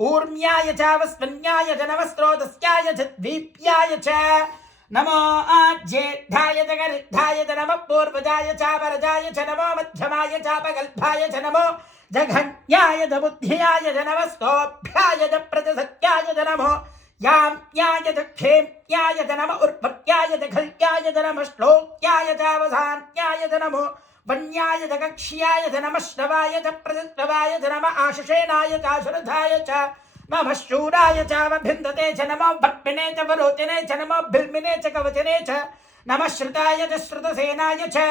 ऊर्म्याय च वस्वन्याय च नवस्रोतस्याय च नमो आज्येद्धाय च गर्धाय च, नमः पूर्वजाय चापरजाय च, नमो मध्यमाय चापगल्भाय च, नमो जघन्याय च, बुद्ध्याय च, नमस्तोभ्याय च, प्रजसत्याय च, नमो याम्याय च, क्षेम्याय च, नम उर्वक्याय च, खल्याय च, नमः श्लोक्याय चावधान्याय च, नमो वन्याय च धनम श्रवाय च प्रदत्तवाय च नम आशुषेणाय चाशुरथाय च मम शूराय चावभिन्दते च नमो भक्मिने च वरोचने च नमो भिर्मिने च कवचने च नमः श्रुताय च श्रुतसेनाय च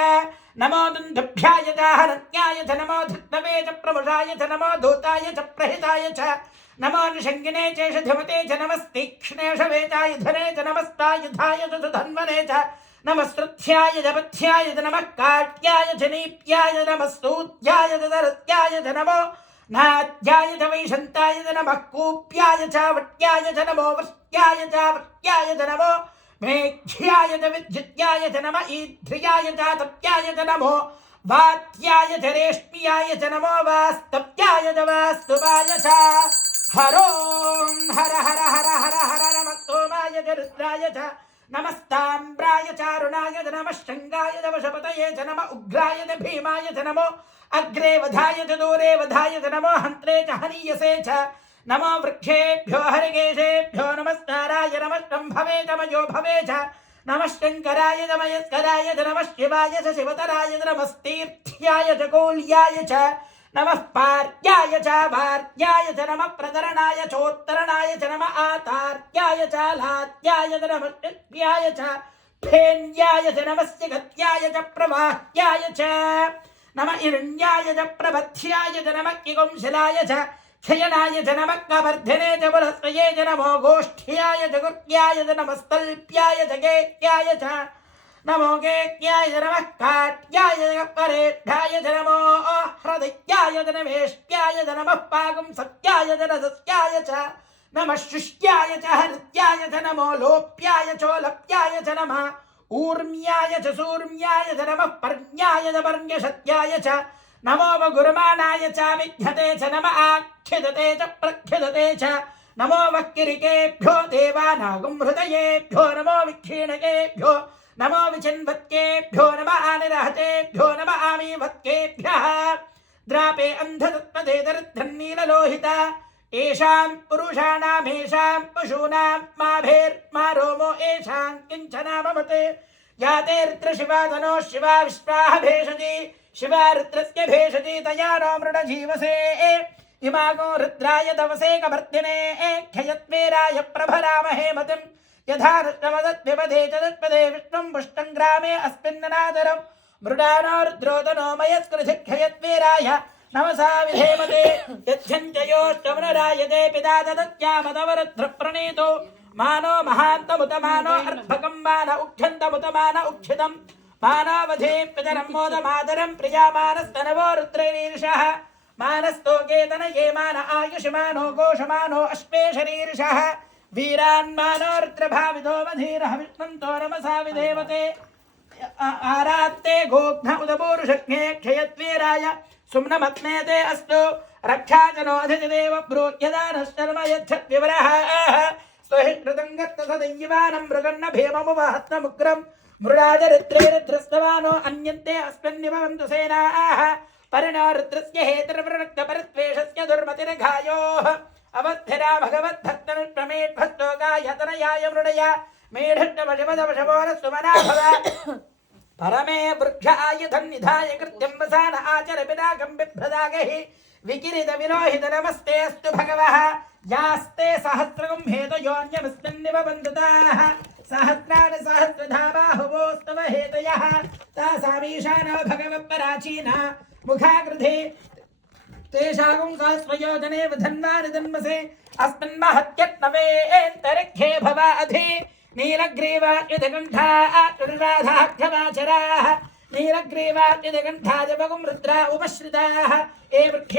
नमो दुन्दुभ्याय च हरत्याय च नमो धृत्तवे च प्रमुषाय च नमो धूताय च प्रहिताय च नमो निषङ्गिने चेष धिमते च नमस्तीक्ष्णेष वेतायुधने च नमस्तायुधाय च धन्वने च नमस्तृध्याय जपध्याय च नमः काट्याय च नीप्याय नमस्तूत्याय नमो नाध्याय च वैशन्ताय नमः कूप्याय चावट्याय च नमो वृष्ट्याय चावट्याय च नमो मेघ्याय च विद्युत्याय च नम ईध्रियाय चातप्याय च नमो वात्याय च रेष्म्याय च नमो वास्तप्याय च वास्तुवाय च हरों हर हर हर हर हर नमस्तोमाय च रुद्राय च नमस्ताम्राय चारुणा नम शंगा शृङ्गाय शपतये नम उग्राय च भीमाय च अग्रे वधाय च दूरे वधाय च नमो हन्त्रे च हनीयसे च नमो वृक्षेभ्यो हरिकेशेभ्यो नमस्काराय नमः शम्भवे तमयो भवे च नम शंकराय नमयस्कराय नम शिवाय शिवतराय च नमस्तीर्थ्याय कौल्याय नमः पार्याय च भार्याय च नमः प्रतरणाय चोत्तरणाय च नम आतार्याय च लात्याय च नमः च फेन्याय च नमस्य गत्याय च प्रवाह्याय च नम इरण्याय च प्रबध्याय च नमः किगुंशलाय च क्षयनाय च नमः कवर्धने च बलस्रये च नमो गोष्ठ्याय च गुर्ग्याय च नमस्तल्प्याय च गेत्याय च नमो केत्याय नमः काट्याय परेढ्याय नमो हृदयाय धनमेष्ट्याय नमः पागं सत्याय धनसत्याय च नमः शुष्ट्याय च हृत्याय च नमो लोप्याय चोलप्याय च नमः ऊर्म्याय च सूर्म्याय च नमः पर्ण्याय च पर्ण्यशत्याय च नमो गुरुमाणाय च विध्यते च नम आख्यदते च प्रख्यदते च नमो वक्किरिकेभ्यो देवानागं हृदयेभ्यो नमो विक्षीणकेभ्यो नमो विचन्वत्केभ्यो नम आनिराहतेभ्यो नम आमीभत्केभ्यः द्रापे अंध येषाम् पुरुषाणामेषाम् पशूनाम् माभेर्मा रोमो येषाम् किञ्चनामवत् यातेर्त्रशिवादनो शिवा विश्वाः भेषजी। शिवा रुद्रस्य तया नो मृडजीवसे इमागो रुद्राय तवसे कभर्तिने क्षयत्वीराय प्रभरामहे मतिम् यथारुष्टमदद्विपदे च तत्पदे पुष्टं ग्रामे अस्मिन्ननादरं नमसा विधेमते। पिता मानो महान्तमुत मानो अर्भकं मान उक्षन्तमुत मान उक्षितं पितरं प्रियामानस्तनवो रुद्रैरीर्षः मानस्तोकेतन ये मान आयुषमानो घोषमानो अश्मे शरीर्षः। वीरान्मानोर्त्रभाविदोवधीरः विष्णन्तो रमसा विदेवते आरात्ते गोघ्न उदपूरुषज्ञे क्षयत्वीराय सुम्नमत्ने ते अस्तु। रक्षाजनोऽधिदेव ब्रूह्यदानश्चर्म यच्छद्विवरः स्वहि कृतं गत्तसदैवानं मृगन्न भीममुपहत्नमुग्रं मृडाजरित्रेरुद्रस्तवानो अन्यन्ते अस्मिन्निभवन्तु सेनाः। परिणारुद्रस्य हेतुर्वृणक्तपरत्वेषस्य दुर्मतिर्घायोः अवस्थिरा भगवद्भक्तप्रमेभस्तोकायतनयाय मृडय। सुमना भव। परमे वृक्षायुधं निधाय कृत्यं वसान आचर पिनाकं बिभ्रदागहि। विकिरित विलोहित नमस्तेऽस्तु भगवः। यास्ते सहस्रगं हेतयोऽन्यमस्मिन्निव बन्धताः। सहस्राणि सहस्रधा बाहुवोस्तव हेतयः तासामीशानो भगवः पराचीना मुखाकृधे। तेषागुङ्कास्वयोजने धन्वानिधन्मसे अस्मिन् एन्तरिक्षे भव अधि नीलग्रीवाद्युधकण्ठाः रुद्रा उपश्रिताः। ए वृक्षे